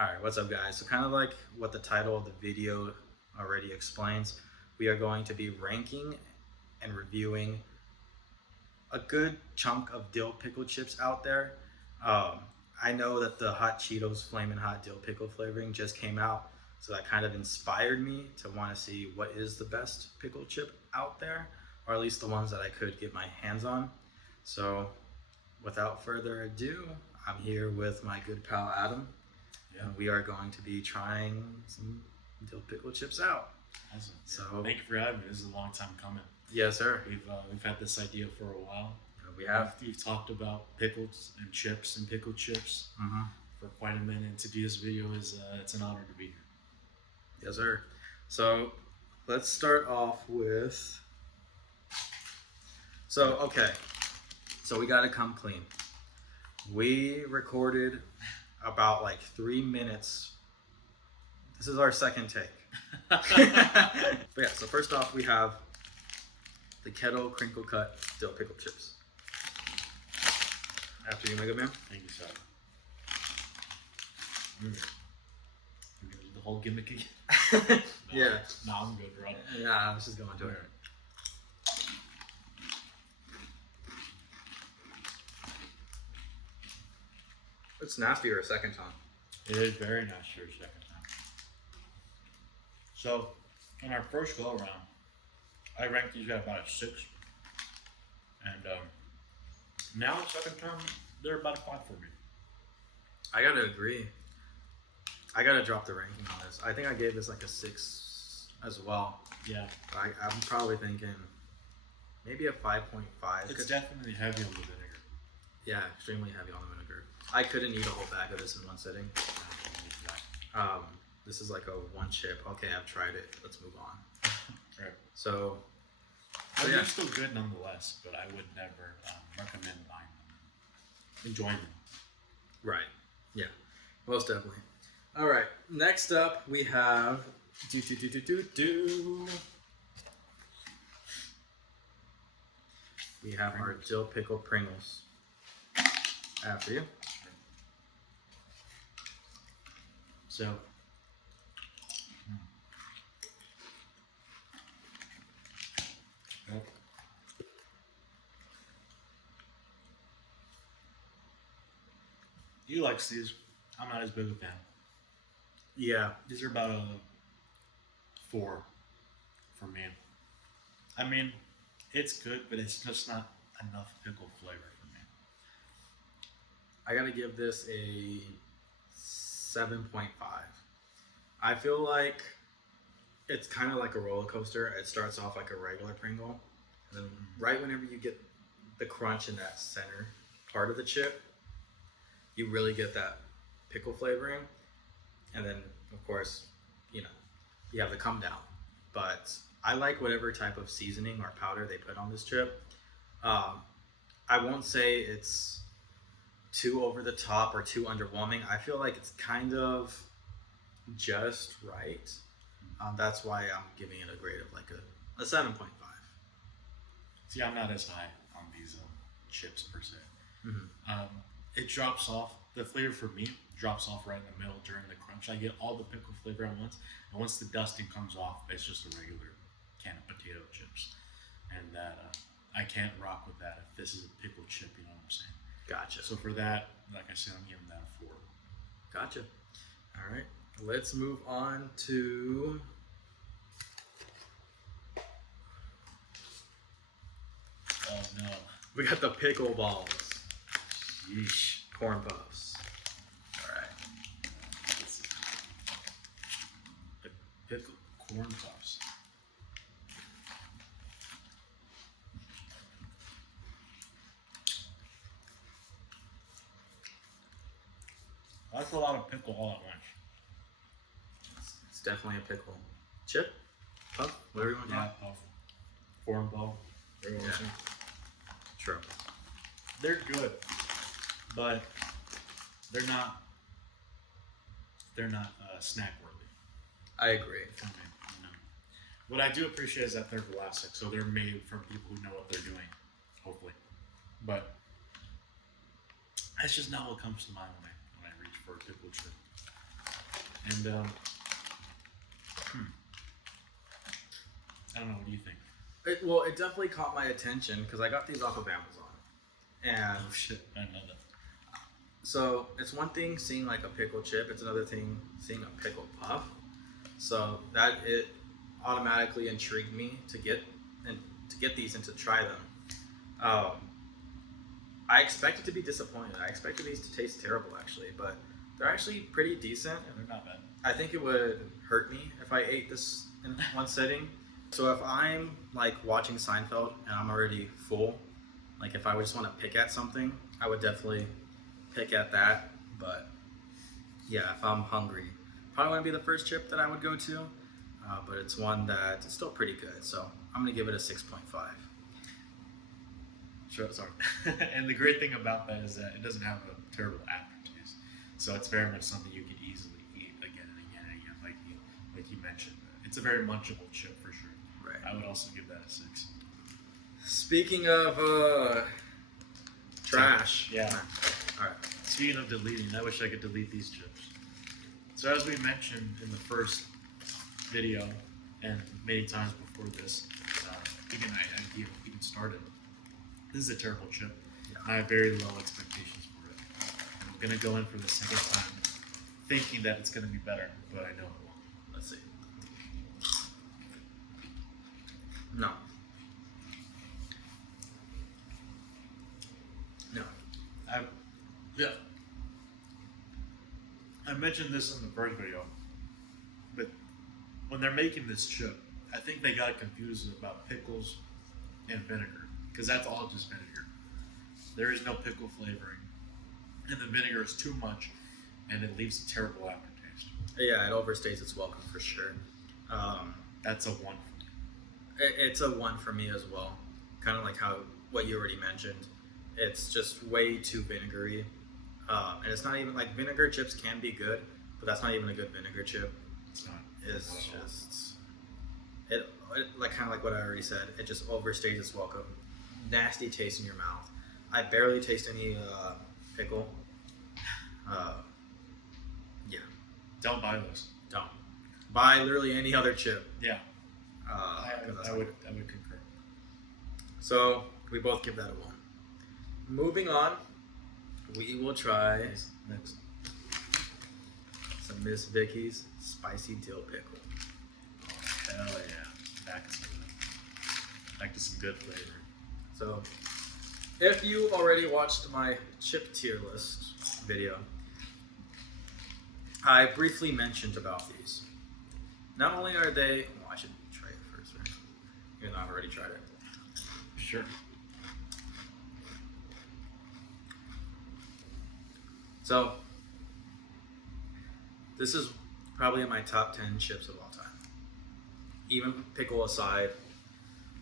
Alright, what's up guys? So kind of like what the title of the video already explains, we are going to be ranking and reviewing a good chunk of dill pickle chips out there. I know that the Hot Cheetos Flamin' Hot Dill Pickle flavoring just came out, so that kind of inspired me to want to see what is the best pickle chip out there, or at least the ones that I could get my hands on. So without further ado, I'm here with my good pal Adam. Yeah. And we are going to be trying some dill pickle chips out. Awesome. So thank you for having me. This is a long time coming. Yes, sir. We've had this idea for a while. We have. We've talked about pickles and chips and pickled chips for quite a minute. And to do this video is it's an honor to be here. Yes, sir. So let's start off with. So we got to come clean. We recorded about like 3 minutes. This is our second take. But yeah, so first off we have the Kettle crinkle cut dill pickle chips. After you, my good man. Thank you, sir. The whole gimmick again. Yeah. No, I'm good, bro. Yeah, I was just going to it. It's nastier a second time. It is very nice for a second time. So, in our first go around, I ranked these at about a 6. And now, second time, they're about a 5 for me. I gotta agree. I gotta drop the ranking on this. I think I gave this like a 6 as well. Yeah. I'm probably thinking maybe a 5.5. It's definitely heavy on the vinegar. Yeah, extremely heavy on the vinegar. I couldn't eat a whole bag of this in one sitting. This is like a one chip. Okay, I've tried it. Let's move on. Right. So They're still good nonetheless, but I would never recommend buying them. Enjoying them. Right. Yeah. Most definitely. All right. Next up, we have we have our dill pickle Pringles. After you. So. Yep. He likes these. I'm not as big a fan. Yeah. These are about a 4 for me. I mean, it's good, but it's just not enough pickle flavor for me. I gotta give this a 7.5. I feel like it's kind of like a roller coaster. It starts off like a regular Pringle, and then right whenever you get the crunch in that center part of the chip, you really get that pickle flavoring. And then, of course, you have the come down. But I like whatever type of seasoning or powder they put on this chip. I won't say it's too over the top or too underwhelming. I feel like it's kind of just right. That's why I'm giving it a grade of like a 7.5. See, I'm not as high on these chips per se. It drops off. The flavor for me drops off right in the middle during the crunch. I get all the pickle flavor at once, and once the dusting comes off, it's just a regular can of potato chips. And that I can't rock with that if this is a pickle chip, you know what I'm saying? Gotcha. So for that, like I said, I'm giving that a 4. Gotcha. All right, let's move on to Oh no. we got the pickle balls. Yeesh. Corn puffs. All right. The pickle corn puffs. That's a lot of pickle all at once. It's definitely a pickle chip, puff, whatever you want to call it. Puff. Corn puff. Whatever you want to say. True. They're good, but they're not snack worthy. I agree. For me, you know. What I do appreciate is that they're elastic, so they're made from people who know what they're doing, hopefully. But that's just not what comes to mind when I reach for a pickle chip. And I don't know. What do you think? It definitely caught my attention because I got these off of Amazon, and Oh shit! I didn't know that. so it's one thing seeing like a pickle chip; it's another thing seeing a pickle puff. So that it automatically intrigued me to get these and to try them. Um, I expected to be disappointed. I expected these to taste terrible, actually, but they're actually pretty decent. Yeah, they're not bad. I think it would hurt me if I ate this in one sitting. So if I'm like watching Seinfeld and I'm already full, like if I would just want to pick at something, I would definitely pick at that. But yeah, if I'm hungry, probably wouldn't be the first chip that I would go to. But it's one that is still pretty good. So I'm gonna give it a 6.5. Sure, sorry. And the great thing about that is that it doesn't have a terrible aftertaste. So it's very much something you can easily eat again and again and again, like you mentioned. It's a very munchable chip for sure. Right. I would also give that a 6. Speaking of trash. Yeah. All right. Speaking of deleting, I wish I could delete these chips. So as we mentioned in the first video and many times before this, even started. This is a terrible chip. Yeah. I have very low expectations for it. I'm gonna go in for the second time, thinking that it's gonna be better, but I know it won't. Let's see. No. No. I mentioned this in the first video, but when they're making this chip, I think they got confused about pickles and vinegar, because that's all just vinegar. There is no pickle flavoring, and the vinegar is too much, and it leaves a terrible aftertaste. Yeah, it overstays its welcome for sure. That's a 1. It's a 1 for me as well. Kind of like what you already mentioned. It's just way too vinegary. And it's not even like vinegar chips can be good, but that's not even a good vinegar chip. It's not. It's just it like kind of like what I already said. It just overstays its welcome. Nasty taste in your mouth. I barely taste any pickle. Yeah. Don't buy those. Don't buy literally any other chip. Yeah. 'Cause that's I would concur. So we both give that a 1. Moving on, we will try Next. some Miss Vicky's spicy dill pickle. Oh, hell yeah. Back to some good flavor. So, if you already watched my chip tier list video, I briefly mentioned about these. Not only are they, well, I should try it first, right? Even though I've already tried it. Sure. So, this is probably in my top 10 chips of all time. Even pickle aside,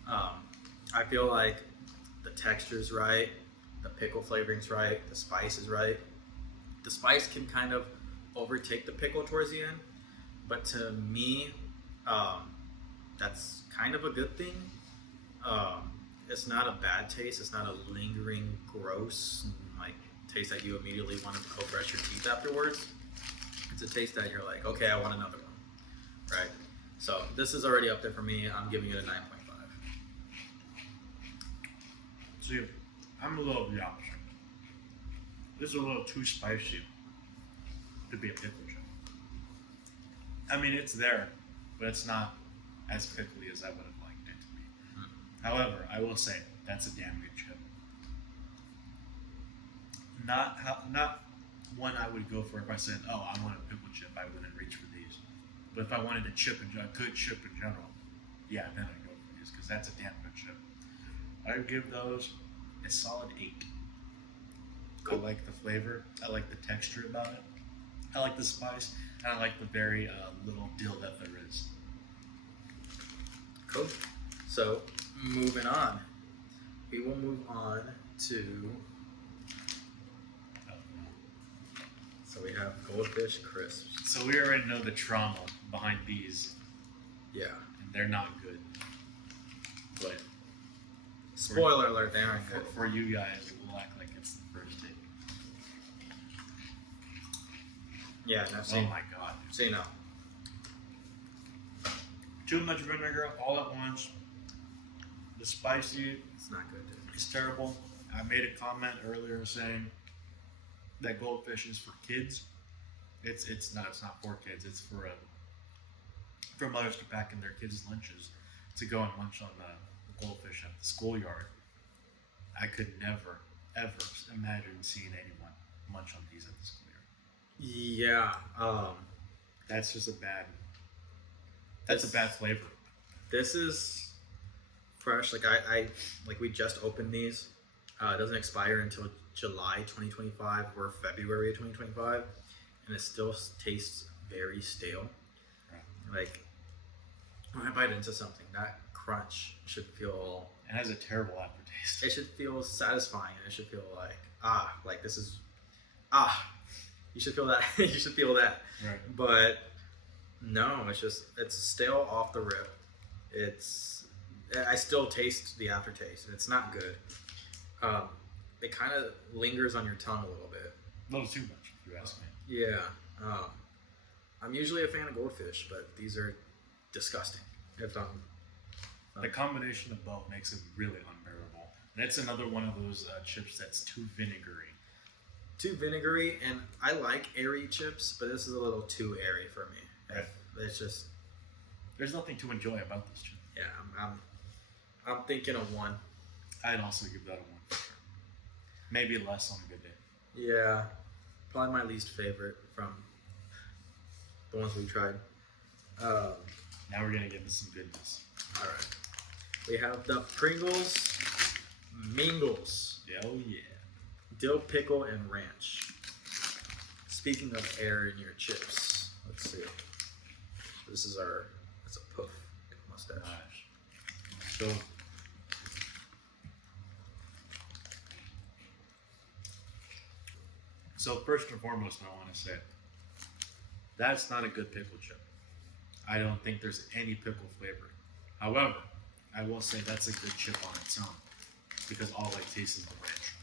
I feel like the texture's right, the pickle flavoring's right, the spice is right. The spice can kind of overtake the pickle towards the end, but to me, that's kind of a good thing. It's not a bad taste. It's not a lingering, gross, like taste that you immediately want to go brush your teeth afterwards. It's a taste that you're like, okay, I want another one, right? So this is already up there for me. I'm giving it a 9.5. See, I'm a little the opposite. This is a little too spicy to be a pickle chip. I mean, it's there, but it's not as pickly as I would have liked it to be. However, I will say that's a damn good chip. Not one I would go for if I said, "Oh, I want a pickle chip." I wouldn't reach for these. But if I wanted a good chip in general, yeah, then I'd go for these because that's a damn good chip. I would give those a solid 8. Cool. I like the flavor. I like the texture about it. I like the spice, and I like the very little dill that there is. Cool. So moving on, we will move on to. So we have Goldfish Crisps. So we already know the trauma behind these, Yeah. and they're not good. But Spoiler alert, they aren't good. for you guys, we'll act like it's the first take. Yeah, no, Oh my god. see, no. Too much vinegar all at once. The spicy It's not good, dude. is terrible. I made a comment earlier saying that goldfish is for kids. It's not for kids. It's for mothers to pack in their kids' lunches to go and munch on the goldfish at the schoolyard. I could never ever imagine seeing anyone munch on these at the schoolyard. Yeah. That's just a bad. That's a bad flavor. This is fresh. Like I like we just opened these. It doesn't expire until July 2025 or February of 2025, and it still tastes very stale. Right. Like when I bite into something, that crunch should feel. It has a terrible aftertaste. It should feel satisfying, and it should feel like this is You should feel that. You should feel that. Right. But no, it's stale off the rip. I still taste the aftertaste, and it's not good. It kind of lingers on your tongue a little bit. A little too much, if you ask me. Yeah. I'm usually a fan of goldfish, but these are disgusting. The combination of both makes it really unbearable. That's another one of those chips that's too vinegary. Too vinegary, and I like airy chips, but this is a little too airy for me. Right. It's just. There's nothing to enjoy about this chip. Yeah, I'm thinking a 1. I'd also give that a 1 for sure. Maybe less on a good day. Yeah, probably my least favorite from the ones we tried. Now we're gonna get into some goodness. All right, we have the Pringles Mingles, Oh yeah. dill pickle and ranch. Speaking of air in your chips, let's see. This is it's a poof mustache. So first and foremost, I want to say that's not a good pickle chip. I don't think there's any pickle flavor. However, I will say that's a good chip on its own because all I taste is the ranch.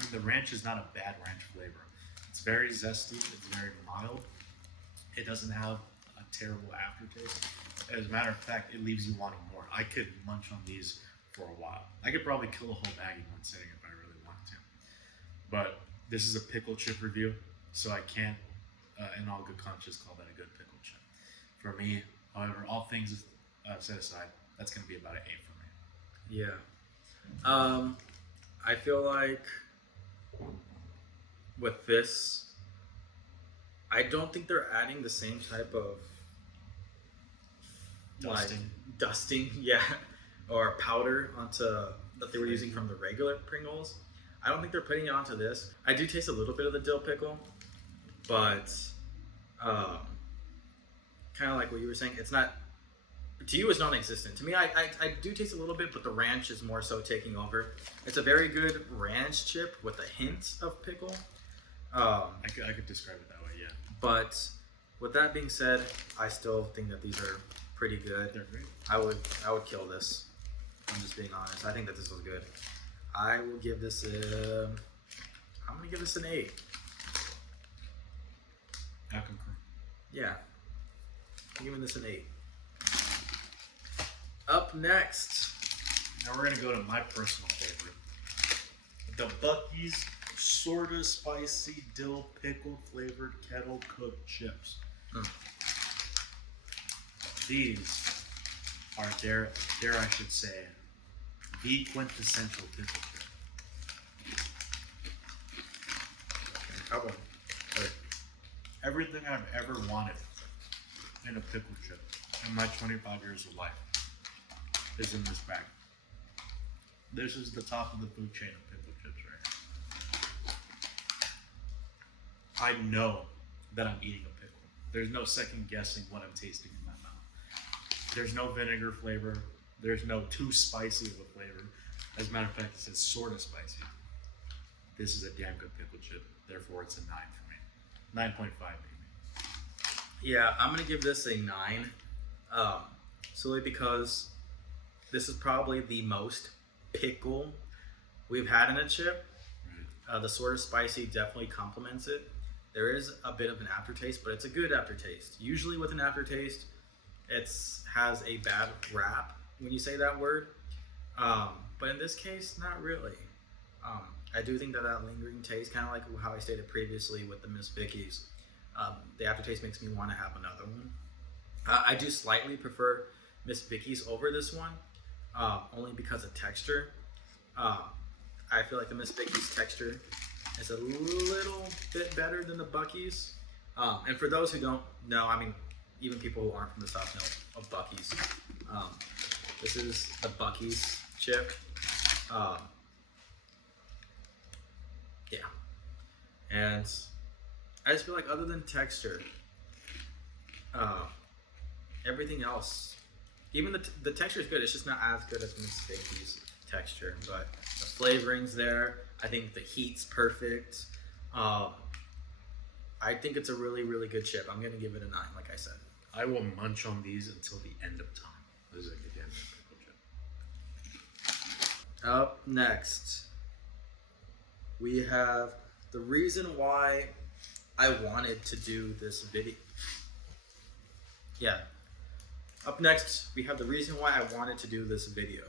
And the ranch is not a bad ranch flavor. It's very zesty. It's very mild. It doesn't have a terrible aftertaste. As a matter of fact, it leaves you wanting more. I could munch on these for a while. I could probably kill a whole bag in one sitting if I really wanted to. But this is a pickle chip review, so I can't, in all good conscience, call that a good pickle chip. For me, however, all things set aside, that's going to be about an 8 for me. Yeah. I feel like with this, I don't think they're adding the same type of dusting, yeah, or powder onto that they were using from the regular Pringles. I don't think they're putting it onto this. I do taste a little bit of the dill pickle, but kind of like what you were saying, it's not. To you, it's non-existent. To me, I do taste a little bit, but the ranch is more so taking over. It's a very good ranch chip with a hint of pickle. I could describe it that way, yeah. But with that being said, I still think that these are pretty good. They're great. I would kill this. I'm just being honest. I think that this was good. I will give this I'm gonna give this an 8. I concur. Yeah. I'm giving this an 8. Up next. Now we're gonna go to my personal favorite. The Buc-ee's sorta spicy dill pickle flavored kettle cooked chips. These are dare I should say the quintessential pickle chip. How about Everything I've ever wanted in a pickle chip in my 25 years of life is in this bag. This is the top of the food chain of pickle chips right here. I know that I'm eating a pickle. There's no second guessing what I'm tasting in my mouth. There's no vinegar flavor. There's no too spicy of a flavor. As a matter of fact, it says sorta spicy. This is a damn good pickle chip. Therefore, it's a 9 for me. 9.5 maybe. Yeah, I'm gonna give this a 9. Solely because this is probably the most pickle we've had in a chip. Right. The sort of spicy definitely complements it. there is a bit of an aftertaste, but it's a good aftertaste. Usually with an aftertaste, it's has a bad rap when you say that word. But in this case, not really. Um, I do think that that lingering taste, kind of like how I stated previously with the Miss Vicky's, the aftertaste makes me want to have another one. I do slightly prefer Miss Vicky's over this one, only because of texture. Um, I feel like the Miss Vicky's texture is a little bit better than the Bucky's. And for those who don't know, I mean, even people who aren't from the South know of Bucky's. Um, this is the Bucky's chip. Um, yeah. And I just feel like other than texture, uh, everything else, even the texture is good. It's just not as good as Miss Vicky's texture, but the flavoring's there. I think the heat's perfect. Um, I think it's a really, really good chip. I'm gonna give it a 9, like I said. I will munch on these until the end of time. This is a good pickle chip. Up next, we have the reason why I wanted to do this video. Yeah. Up next, we have the reason why I wanted to do this video.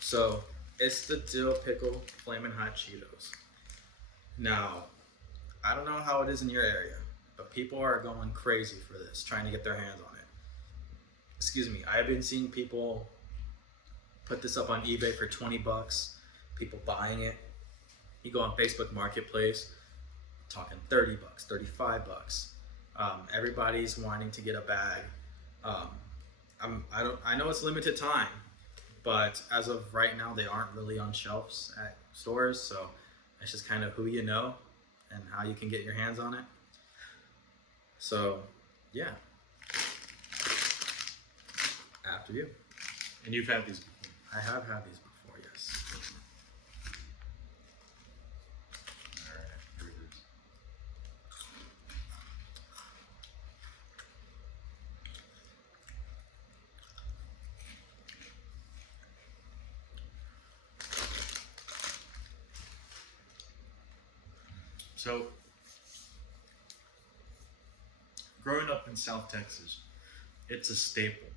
So, it's the Dill Pickle Flamin' Hot Cheetos. Now, I don't know how it is in your area, but people are going crazy for this, trying to get their hands on it. Excuse me, I've been seeing people put this up on eBay for 20 bucks, people buying it. You go on Facebook Marketplace, talking 30 bucks, 35 bucks. Everybody's wanting to get a bag. I know it's limited time, but as of right now, they aren't really on shelves at stores, so it's just kind of who you know and how you can get your hands on it. So, yeah. After you. And you've had these before. I have had these before, yes. Alright, here it is. So, growing up in South Texas, it's a staple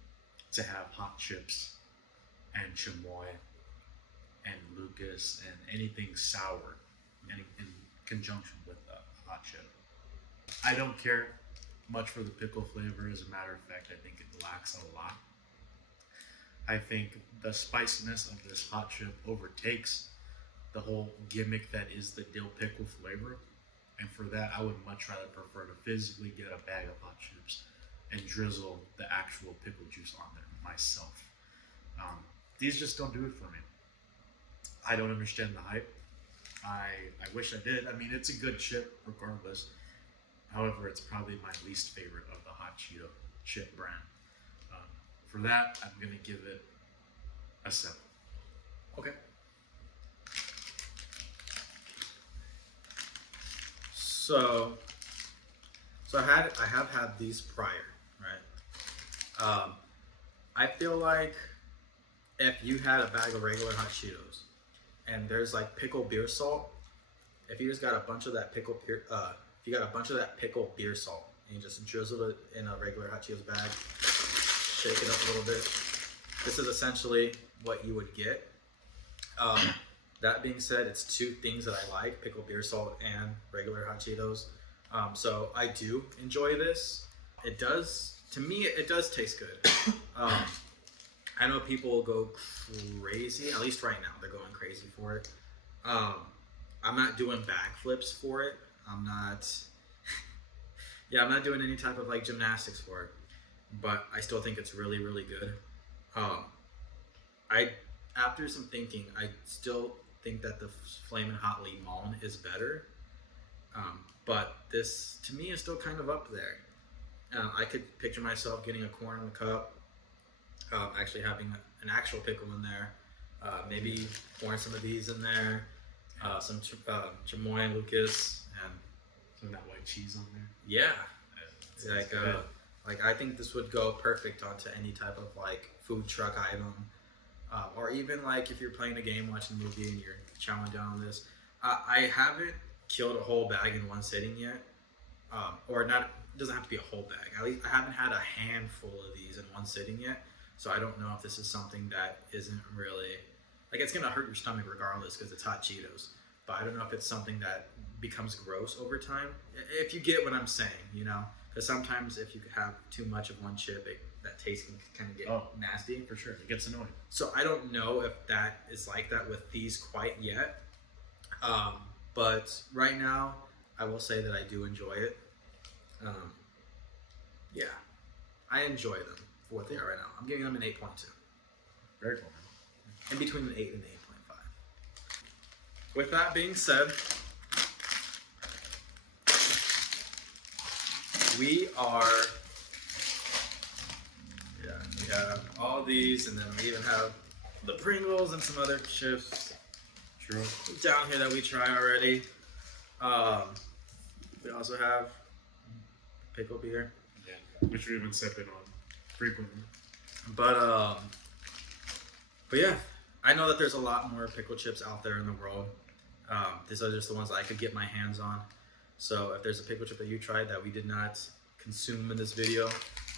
to have hot chips and chamoy and Lucas and anything sour in conjunction with a hot chip. I don't care much for the pickle flavor. As a matter of fact, I think it lacks a lot. I think the spiciness of this hot chip overtakes the whole gimmick that is the dill pickle flavor. And for that, I would much rather prefer to physically get a bag of hot chips and drizzle the actual pickle juice on there myself. These just don't do it for me. I don't understand the hype. I wish I did. I mean, it's a good chip regardless. However, it's probably my least favorite of the hot Cheeto chip brand. For that, I'm going to give it a 7. Okay. So I have had these prior, right? I feel like if you had a bag of regular hot Cheetos and there's like pickle beer salt, if you just got a bunch of that pickle beer, if you got a bunch of that pickle beer salt and you just drizzle it in a regular hot Cheetos bag, shake it up a little bit, this is essentially what you would get. That being said, it's two things that I like, pickle beer salt and regular hot Cheetos. So I do enjoy this. It does, to me, it does taste good. I know people go crazy, at least right now, they're going crazy for it. I'm not doing backflips for it. I'm not doing any type of like gymnastics for it, but I still think it's really, really good. After some thinking, I still think that the Flamin' Hot Limon is better. But this, to me, is still kind of up there. I could picture myself getting a corn in the cup, actually having an actual pickle in there, maybe pouring some of these in there, some chamoy and Lucas, and some of that white cheese on there. Yeah, Good. like I think this would go perfect onto any type of like food truck item, or even like if you're playing a game, watching a movie, and you're chowing down on this. I haven't killed a whole bag in one sitting yet, or not. It doesn't have to be a whole bag. At least I haven't had a handful of these in one sitting yet, so I don't know if this is something that isn't really like it's gonna hurt your stomach regardless because it's hot Cheetos. But I don't know if it's something that becomes gross over time. If you get what I'm saying, you know, because sometimes if you have too much of one chip, that taste can kind of get nasty. For sure, it gets annoying. So I don't know if that is like that with these quite yet. But right now, I will say that I do enjoy it. Yeah, I enjoy them for what they are right now. I'm giving them an 8.2. Very cool. In between an 8 and an 8.5. With that being said, we have all these, and then we even have the Pringles and some other chips. True. Down here that we tried already. We also have pickle beer. Yeah, which we've been sipping on frequently. But yeah, I know that there's a lot more pickle chips out there in the world. These are just the ones that I could get my hands on. So if there's a pickle chip that you tried that we did not consume in this video,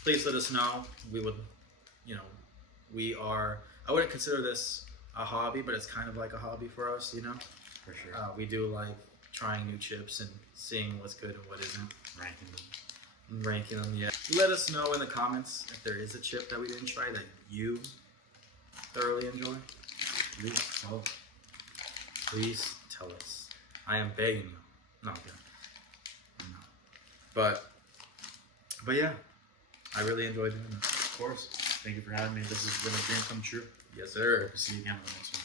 please let us know. We would, you know, I wouldn't consider this a hobby, but it's kind of like a hobby for us, you know? For sure. We do like trying new chips and seeing what's good and what isn't. Ranking them, yeah. Let us know in the comments if there is a chip that we didn't try that you thoroughly enjoy. Please tell us. I am begging you. No, I'm not. But yeah, I really enjoyed doing this. Of course. Thank you for having me. This has been a dream come true. Yes, sir. See you again on the next one.